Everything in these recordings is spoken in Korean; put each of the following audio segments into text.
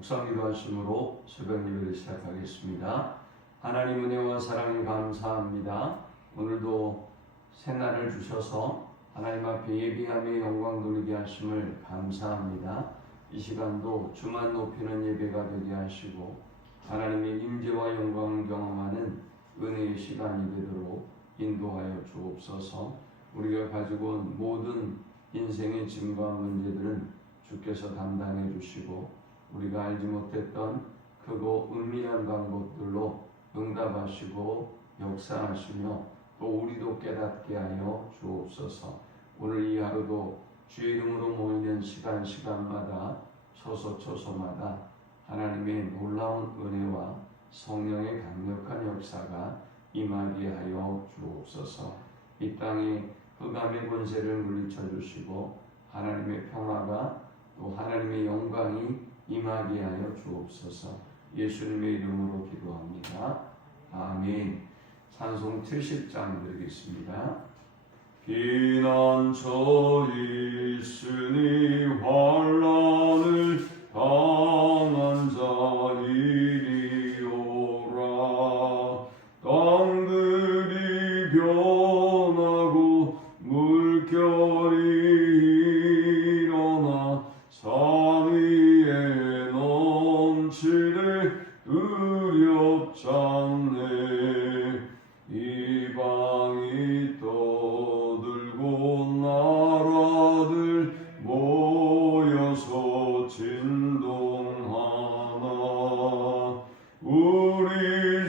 묵상 기도하심으로 새벽 예배를 시작하겠습니다. 하나님 은혜와 사랑에 감사합니다. 오늘도 새날을 주셔서 하나님 앞에 예배하며 영광 돌리게 하심을 감사합니다. 이 시간도 주만 높이는 예배가 되게 하시고 하나님의 임재와 영광을 경험하는 은혜의 시간이 되도록 인도하여 주옵소서. 우리가 가지고 온 모든 인생의 짐과 문제들은 주께서 담당해 주시고 우리가 알지 못했던 크고 은밀한 방법들로 응답하시고 역사하시며 또 우리도 깨닫게 하여 주옵소서. 오늘 이 하루도 주의 이름으로 모이는 시간마다 초소마다 하나님의 놀라운 은혜와 성령의 강력한 역사가 임하게 하여 주옵소서. 이 땅에 흑암의 권세를 물리쳐 주시고 하나님의 평화가 또 하나님의 영광이 임하게 하여 주옵소서. 예수님의 이름으로 기도합니다. 아멘. 찬송 70장 드리겠습니다. 비난처에 있으니 환난을 당한 자이리오라. 땅들이 변하고 물결이 일어나 산 위에 넘치되 두렵지 않네. 이방이 떠들고 나라들 모여서 진동하나. 우리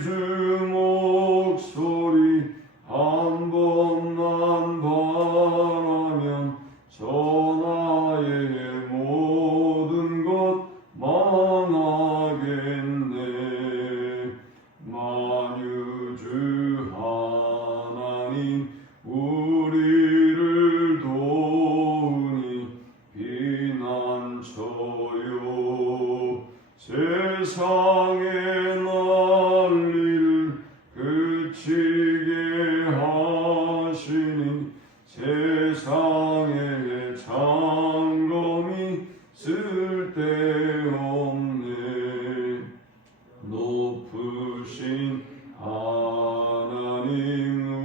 주 목소리 한 번만 바라면 전하의 모든 것 망하겠네. 만유주 하나님 우리를 도우니 비난쳐요. 세상의 난리를 그치게 하시니 세상의 장검이 쓸데없네. 높으신 하나님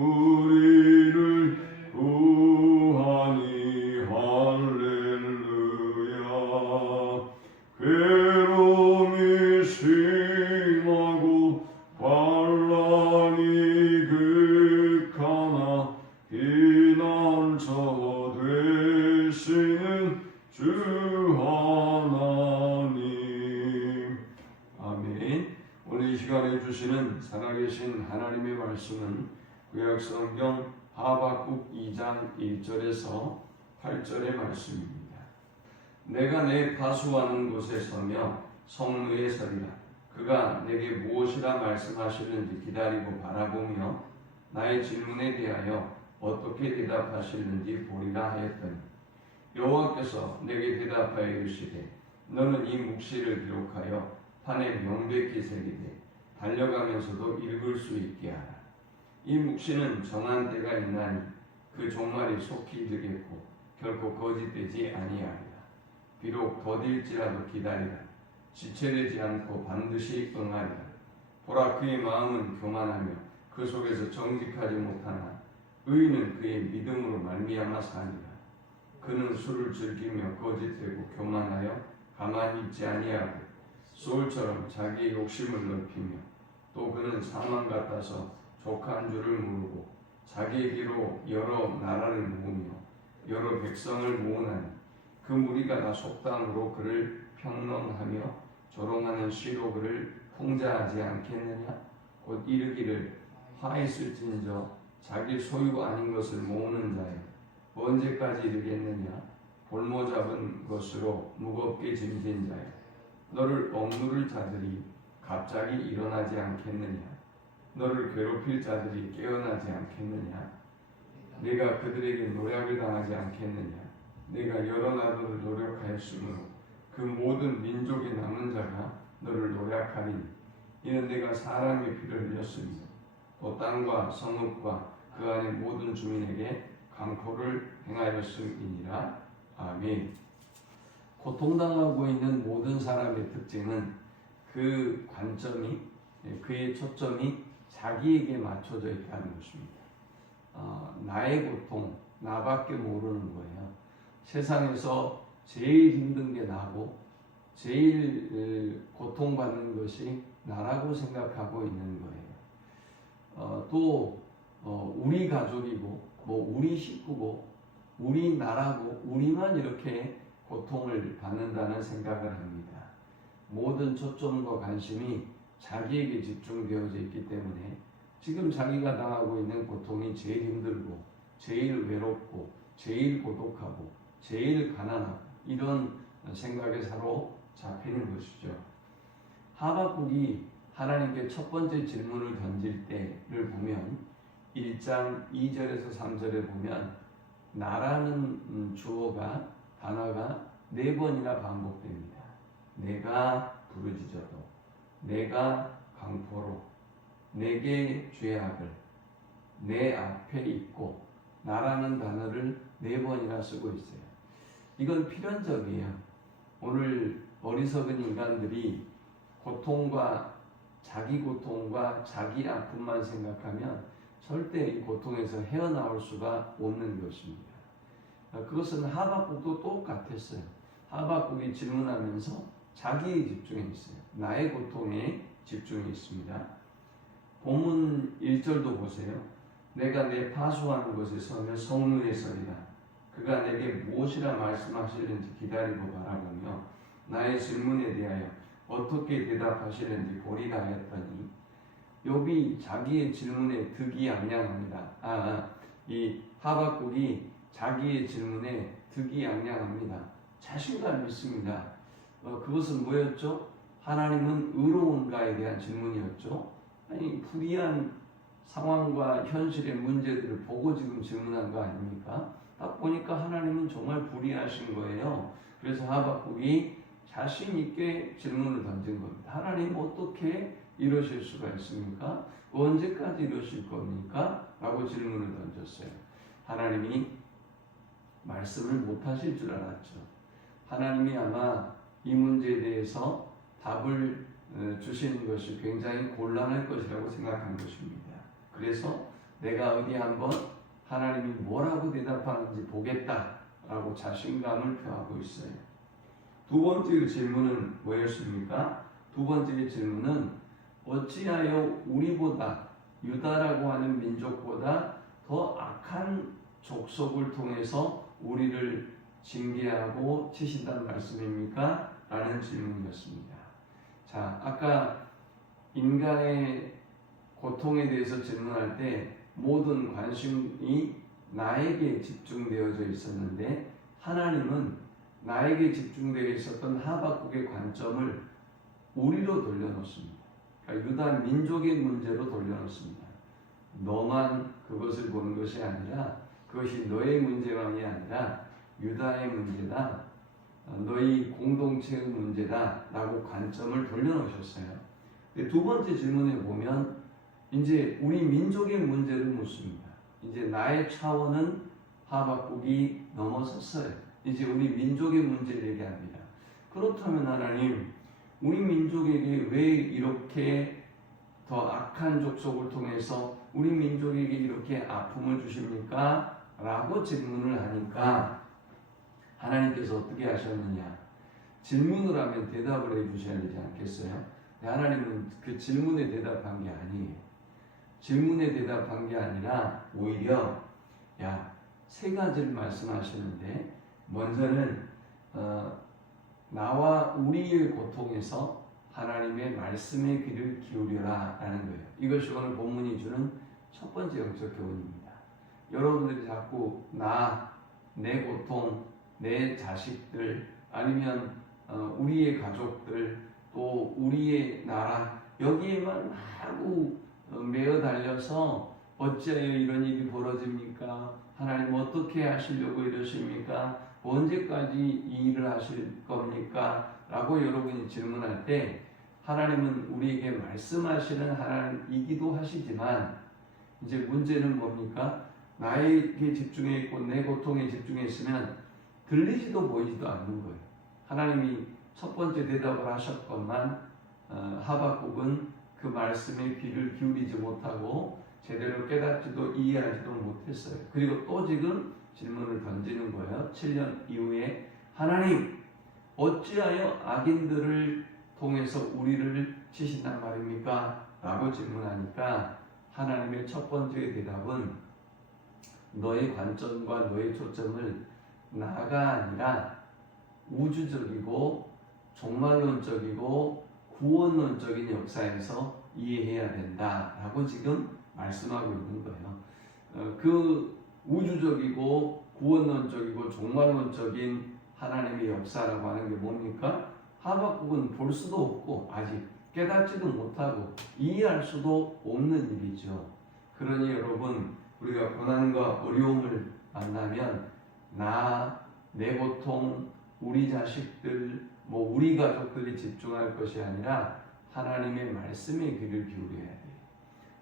우리를 구하니 할렐루야. 괴로움이 심하고 환난이 극하나 비난처 되시는 주 하나님. 아멘. 오늘 이 시간에 주시는 살아계신 하나님의 말씀은 구약성경 하박국 2장 1절에서 8절의 말씀입니다. 내가 내 파수하는 곳에 서며 성루에 서리라. 그가 내게 무엇이라 말씀하시는지 기다리고 바라보며 나의 질문에 대하여 어떻게 대답하시는지 보리라 하였더니 여호와께서 내게 대답하여 이르시되 너는 이 묵시를 기록하여 판에 명백히 새기되 달려가면서도 읽을 수 있게 하라. 이 묵시는 정한 때가 있나니 그 종말이 속히 이르겠고 결코 거짓되지 아니하리라. 비록 더딜지라도 기다리라. 지체되지 않고 반드시 응하리라. 보라, 그의 마음은 교만하며 그 속에서 정직하지 못하나 의인은 그의 믿음으로 말미암아 사니라. 그는 술을 즐기며 거짓되고 교만하여 가만히 있지 아니하고 소울처럼 자기의 욕심을 넓히며 또 그는 사망 같아서 족한 줄을 모르고 자기에게로 여러 나라를 모으며 여러 백성을 모으나니 그 무리가 다 속담으로 그를 평론하며 조롱하는 시로 그를 풍자하지 않겠느냐. 곧 이르기를 화했을진저 자기 소유 아닌 것을 모으는 자여 언제까지 이르겠느냐. 볼모 잡은 것으로 무겁게 짐진 자여 너를 억누를 자들이 갑자기 일어나지 않겠느냐. 너를 괴롭힐 자들이 깨어나지 않겠느냐. 내가 그들에게 노략을 당하지 않겠느냐. 내가 여러 나라를 노력하였으므로 그 모든 민족의 남은 자가 너를 노략하리니 이는 내가 사람의 피를 흘렸으며 또 땅과 성읍과 그 안의 모든 주민에게 강포를 행하였음이니라. 아멘. 고통당하고 있는 모든 사람의 특징은 그 관점이, 그의 초점이 자기에게 맞춰져 있다는 것입니다. 나의 고통, 나밖에 모르는 거예요. 세상에서 제일 힘든 게 나고 제일 고통받는 것이 나라고 생각하고 있는 거예요. 또 우리 가족이고 뭐 우리 식구고 우리 나라고 우리만 이렇게 고통을 받는다는 생각을 합니다. 모든 초점과 관심이 자기에게 집중되어져 있기 때문에 지금 자기가 당하고 있는 고통이 제일 힘들고 제일 외롭고 제일 고독하고 제일 가난하고 이런 생각에 사로잡히는 것이죠. 하박국이 하나님께 첫 번째 질문을 던질 때를 보면 1장 2절에서 3절에 보면 나라는 주어가 단어가 4번이나 반복됩니다. 내가 부르짖어도, 내가 강포로, 내게 죄악을, 내 앞에 있고, 나라는 단어를 4번이나 쓰고 있어요. 이건 필연적이에요. 오늘 어리석은 인간들이 고통과 자기 아픔만 생각하면 절대 이 고통에서 헤어나올 수가 없는 것입니다. 그것은 하박국도 똑같았어요. 하박국이 질문하면서 자기에 집중해 있어요. 나의 고통에 집중해 있습니다. 본문 1절도 보세요. 내가 내 파수하는 곳에 서면 성문에 서리라. 그가 내게 무엇이라 말씀하시는지 기다리고 바라보며 나의 질문에 대하여 어떻게 대답하시는지 보리라 하였더니 욥이 자기의 질문에 득이양양합니다. 이 하박국이 자기의 질문에 득이양양합니다. 자신감이 있습니다. 그것은 뭐였죠? 하나님은 의로운가에 대한 질문이었죠. 아니 불의한 상황과 현실의 문제들을 보고 지금 질문한 거 아닙니까? 딱 보니까 하나님은 정말 불의하신 거예요. 그래서 하박국이 자신 있게 질문을 던진 겁니다. 하나님 어떻게 이러실 수가 있습니까? 언제까지 이러실 겁니까? 라고 질문을 던졌어요. 하나님이 말씀을 못하실 줄 알았죠. 하나님이 아마 이 문제에 대해서 답을 주시는 것이 굉장히 곤란할 것이라고 생각한 것입니다. 그래서 내가 어디 한번 하나님이 뭐라고 대답하는지 보겠다라고 자신감을 표하고 있어요. 두 번째 질문은 뭐였습니까? 두 번째 질문은 어찌하여 우리보다 유다라고 하는 민족보다 더 악한 족속을 통해서 우리를 징계하고 치신다는 말씀입니까? 라는 질문이었습니다. 자, 아까 인간의 고통에 대해서 질문할 때 모든 관심이 나에게 집중되어져 있었는데 하나님은 나에게 집중되어 있었던 하박국의 관점을 우리로 돌려놓습니다. 그러니까 유다 민족의 문제로 돌려놓습니다. 너만 그것을 보는 것이 아니라 그것이 너의 문제만이 아니라 유다의 문제다. 너희 공동체의 문제다. 라고 관점을 돌려놓으셨어요. 두 번째 질문에 보면 이제 우리 민족의 문제를 묻습니다. 이제 나의 차원은 하박국이 넘어섰어요. 이제 우리 민족의 문제를 얘기합니다. 그렇다면 하나님, 우리 민족에게 왜 이렇게 더 악한 족속을 통해서 우리 민족에게 이렇게 아픔을 주십니까? 라고 질문을 하니까 하나님께서 어떻게 하셨느냐? 질문을 하면 대답을 해주셔야 되지 않겠어요? 하나님은 그 질문에 대답한 게 아니에요. 질문에 대답한 게 아니라 오히려 세 가지를 말씀하시는데 먼저는 나와 우리의 고통에서 하나님의 말씀의 귀를 기울여라 라는 거예요. 이것이 오늘 본문이 주는 첫 번째 영적 교훈입니다. 여러분들이 자꾸 내 고통, 내 자식들 아니면 우리의 가족들 또 우리의 나라 여기에만 하고 매어 달려서 어찌하여 이런 일이 벌어집니까? 하나님 어떻게 하시려고 이러십니까? 언제까지 이 일을 하실 겁니까? 라고 여러분이 질문할 때 하나님은 우리에게 말씀하시는 하나님이기도 하시지만 이제 문제는 뭡니까? 나에게 집중해 있고 내 고통에 집중해 있으면 들리지도 보이지도 않는 거예요. 하나님이 첫 번째 대답을 하셨건만 하박국은 그 말씀에 귀를 기울이지 못하고 제대로 깨닫지도 이해하지도 못했어요. 그리고 또 지금 질문을 던지는 거예요. 7년 이후에 하나님 어찌하여 악인들을 통해서 우리를 치신단 말입니까? 라고 질문하니까 하나님의 첫 번째 대답은 너의 관점과 너의 초점을 나가 아니라 우주적이고 종말론적이고 구원론적인 역사에서 이해해야 된다라고 지금 말씀하고 있는 거예요. 그 우주적이고 구원론적이고 종말론적인 하나님의 역사라고 하는 게 뭡니까? 하박국은 볼 수도 없고 아직 깨닫지도 못하고 이해할 수도 없는 일이죠. 그러니 여러분, 우리가 고난과 어려움을 만나면 내 고통, 우리 자식들, 우리 가족들이 집중할 것이 아니라 하나님의 말씀에 귀를 기울여야 돼요.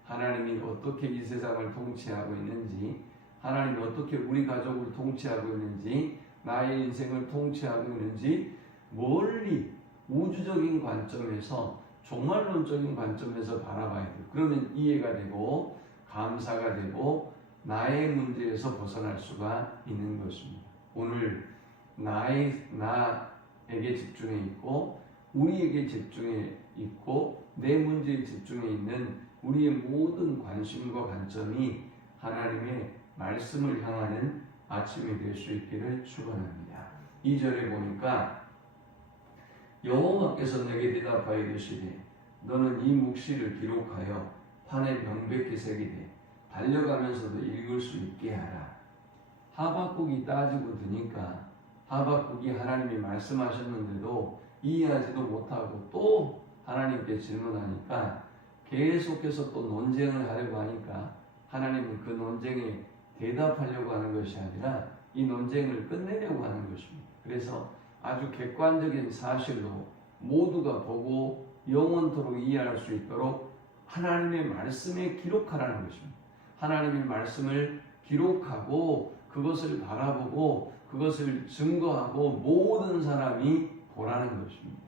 하나님이 어떻게 이 세상을 통치하고 있는지, 하나님이 어떻게 우리 가족을 통치하고 있는지, 나의 인생을 통치하고 있는지 멀리 우주적인 관점에서, 종말론적인 관점에서 바라봐야 돼요. 그러면 이해가 되고 감사가 되고 나의 문제에서 벗어날 수가 있는 것입니다. 오늘 나에게 집중해 있고 우리에게 집중해 있고 내 문제에 집중해 있는 우리의 모든 관심과 관점이 하나님의 말씀을 향하는 아침이 될 수 있기를 축원합니다. 2절에 보니까 여호와께서 내게 대답하여 이르시되 너는 이 묵시를 기록하여 판에 명백히 새기되 달려가면서도 읽을 수 있게 하라. 하박국이 따지고 드니까 하박국이 하나님이 말씀하셨는데도 이해하지도 못하고 또 하나님께 질문하니까 계속해서 또 논쟁을 하려고 하니까 하나님은 그 논쟁에 대답하려고 하는 것이 아니라 이 논쟁을 끝내려고 하는 것입니다. 그래서 아주 객관적인 사실로 모두가 보고 영원토록 이해할 수 있도록 하나님의 말씀에 기록하라는 것입니다. 하나님의 말씀을 기록하고 그것을 바라보고 그것을 증거하고 모든 사람이 보라는 것입니다.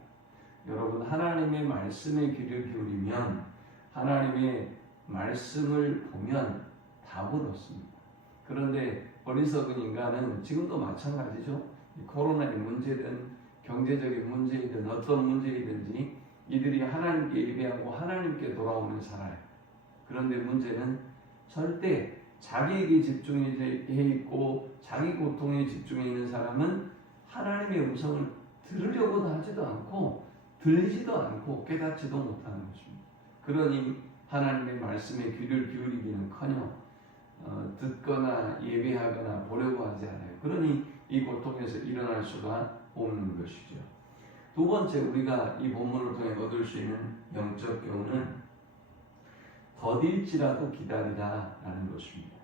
여러분, 하나님의 말씀에 귀를 기울이면, 하나님의 말씀을 보면 답을 얻습니다. 그런데 어리석은 인간은 지금도 마찬가지죠. 코로나의 문제든 경제적인 문제이든 어떤 문제이든지 이들이 하나님께 예배하고 하나님께 돌아오면 살아요. 그런데 문제는 절대 자기에게 집중해 있고 자기 고통에 집중해 있는 사람은 하나님의 음성을 들으려고도 하지도 않고 들리지도 않고 깨닫지도 못하는 것입니다. 그러니 하나님의 말씀에 귀를 기울이기는커녕 듣거나 예배하거나 보려고 하지 않아요. 그러니 이 고통에서 일어날 수가 없는 것이죠. 두 번째, 우리가 이 본문을 통해 얻을 수 있는 영적 교훈은 더딜지라도 기다리라 라는 것입니다.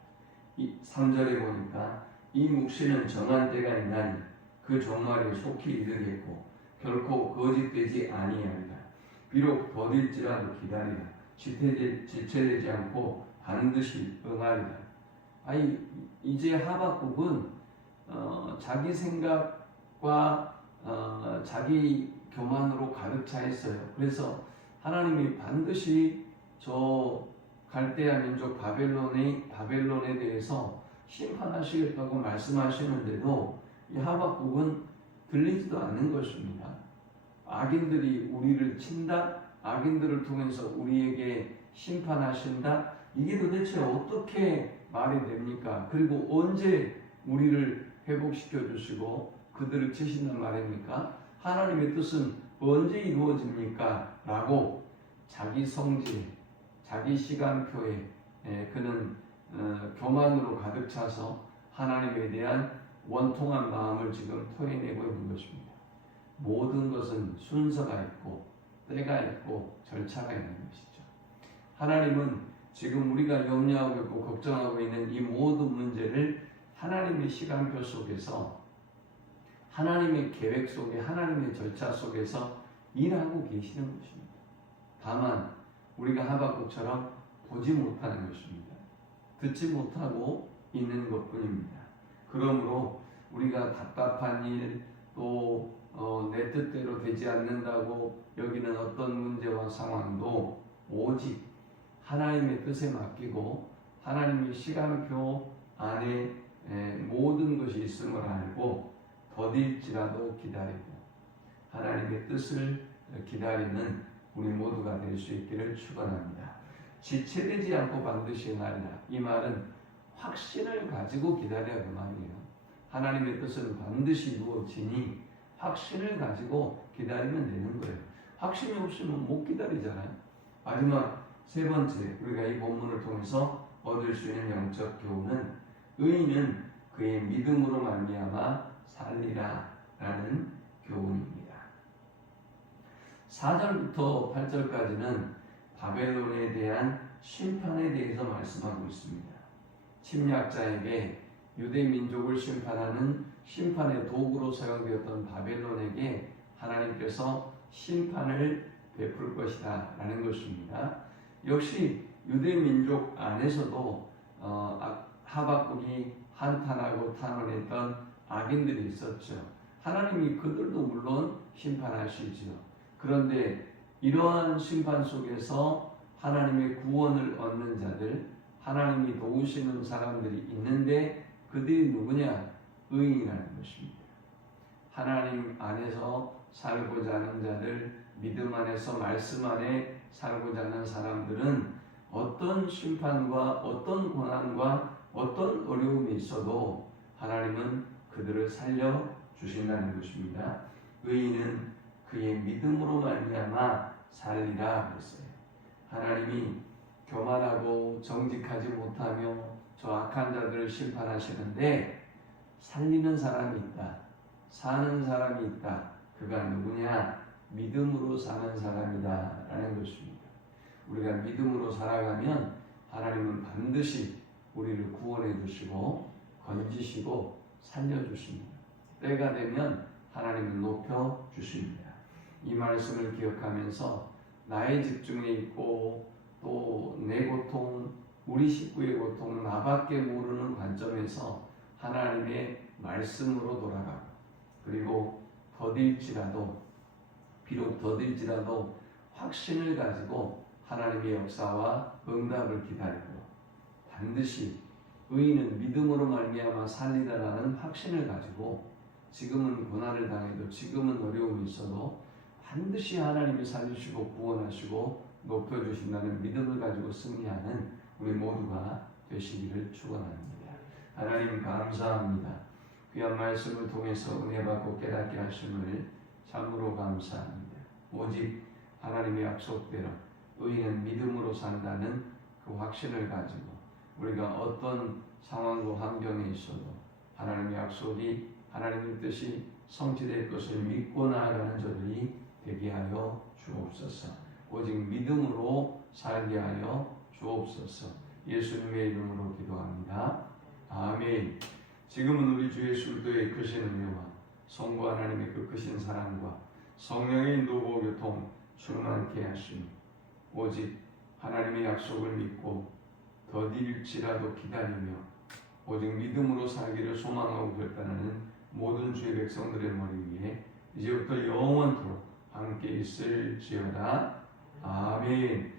이 3절에 보니까 이 묵시는 정한 때가 있나니 그 종말에 속히 이르겠고 결코 거짓되지 아니하리라. 비록 더딜지라도 기다리라. 지체되지 않고 반드시 응하리라. 이제 하박국은 자기 생각과 자기 교만으로 가득 차 있어요. 그래서 하나님이 반드시 저 갈대아 민족 바벨론에 대해서 심판하시겠다고 말씀하시는데도 이 하박국은 들리지도 않는 것입니다. 악인들이 우리를 친다, 악인들을 통해서 우리에게 심판하신다. 이게 도대체 어떻게 말이 됩니까? 그리고 언제 우리를 회복시켜 주시고 그들을 치신단 말입니까? 하나님의 뜻은 언제 이루어집니까? 라고 자기 성질, 자기 시간표에 그는 교만으로 가득 차서 하나님에 대한 원통한 마음을 지금 토해내고 있는 것입니다. 모든 것은 순서가 있고 때가 있고 절차가 있는 것이죠. 하나님은 지금 우리가 염려하고 있고 걱정하고 있는 이 모든 문제를 하나님의 시간표 속에서, 하나님의 계획 속에, 하나님의 절차 속에서 일하고 계시는 것입니다. 다만 우리가 하박국처럼 보지 못하는 것입니다. 듣지 못하고 있는 것뿐입니다. 그러므로 우리가 답답한 일, 또 내 뜻대로 되지 않는다고 여기는 어떤 문제와 상황도 오직 하나님의 뜻에 맡기고 하나님의 시간표 안에 모든 것이 있음을 알고 더딜지라도 기다리고 하나님의 뜻을 기다리는 우리 모두가 될 수 있기를 축원합니다. 지체되지 않고 반드시 행하리라. 이 말은 확신을 가지고 기다려야 그 말이에요. 하나님의 뜻은 반드시 이루어지니 확신을 가지고 기다리면 되는 거예요. 확신이 없으면 못 기다리잖아요. 마지막 세 번째, 우리가 이 본문을 통해서 얻을 수 있는 영적 교훈은 의인은 그의 믿음으로 말미암아 살리라 라는 교훈입니다. 4절부터 8절까지는 바벨론에 대한 심판에 대해서 말씀하고 있습니다. 침략자에게 유대 민족을 심판하는 심판의 도구로 사용되었던 바벨론에게 하나님께서 심판을 베풀 것이다 라는 것입니다. 역시 유대 민족 안에서도 하박국이 한탄하고 탄원했던 악인들이 있었죠. 하나님이 그들도 물론 심판하시지요. 그런데 이러한 심판 속에서 하나님의 구원을 얻는 자들, 하나님이 도우시는 사람들이 있는데 그들이 누구냐? 의인이라는 것입니다. 하나님 안에서 살고자 하는 자들, 믿음 안에서 말씀 안에 살고자 하는 사람들은 어떤 심판과 어떤 고난과 어떤 어려움이 있어도 하나님은 그들을 살려주신다는 것입니다. 의인은 그의 믿음으로 말미암아 살리라 그랬어요. 하나님이 교만하고 정직하지 못하며 저 악한 자들을 심판하시는데 살리는 사람이 있다. 사는 사람이 있다. 그가 누구냐? 믿음으로 사는 사람이다 라는 것입니다. 우리가 믿음으로 살아가면 하나님은 반드시 우리를 구원해 주시고 건지시고 살려주십니다. 때가 되면 하나님은 높여 주십니다. 이 말씀을 기억하면서 나의 집중에 있고 또 내 고통, 우리 식구의 고통, 나밖에 모르는 관점에서 하나님의 말씀으로 돌아가고 그리고 비록 더딜지라도 확신을 가지고 하나님의 역사와 응답을 기다리고 반드시 의인은 믿음으로 말미암아 살리다라는 확신을 가지고 지금은 고난을 당해도 지금은 어려움이 있어도 반드시 하나님이 살리시고 구원하시고 높여주신다는 믿음을 가지고 승리하는 우리 모두가 되시기를 축원합니다. 하나님 감사합니다. 귀한 말씀을 통해서 은혜 받고 깨닫게 하심을 참으로 감사합니다. 오직 하나님의 약속대로 의인은 믿음으로 산다는 그 확신을 가지고 우리가 어떤 상황과 환경에 있어도 하나님의 약속이 하나님의 뜻이 성취될 것을 믿고 나아가는 저들이 되게 하여 주옵소서. 오직 믿음으로 살게 하여 주옵소서. 예수님의 이름으로 기도합니다. 아멘. 지금은 우리 주 예수의 크신 은혜와 성부 하나님의 그 크신 사랑과 성령의 인도고 교통 충만케 하시니 오직 하나님의 약속을 믿고 더딜지라도 기다리며 오직 믿음으로 살기를 소망하고 결단하는 모든 주의 백성들의 머리 위에 이제부터 영원토록 함께 있을지어다. 아멘.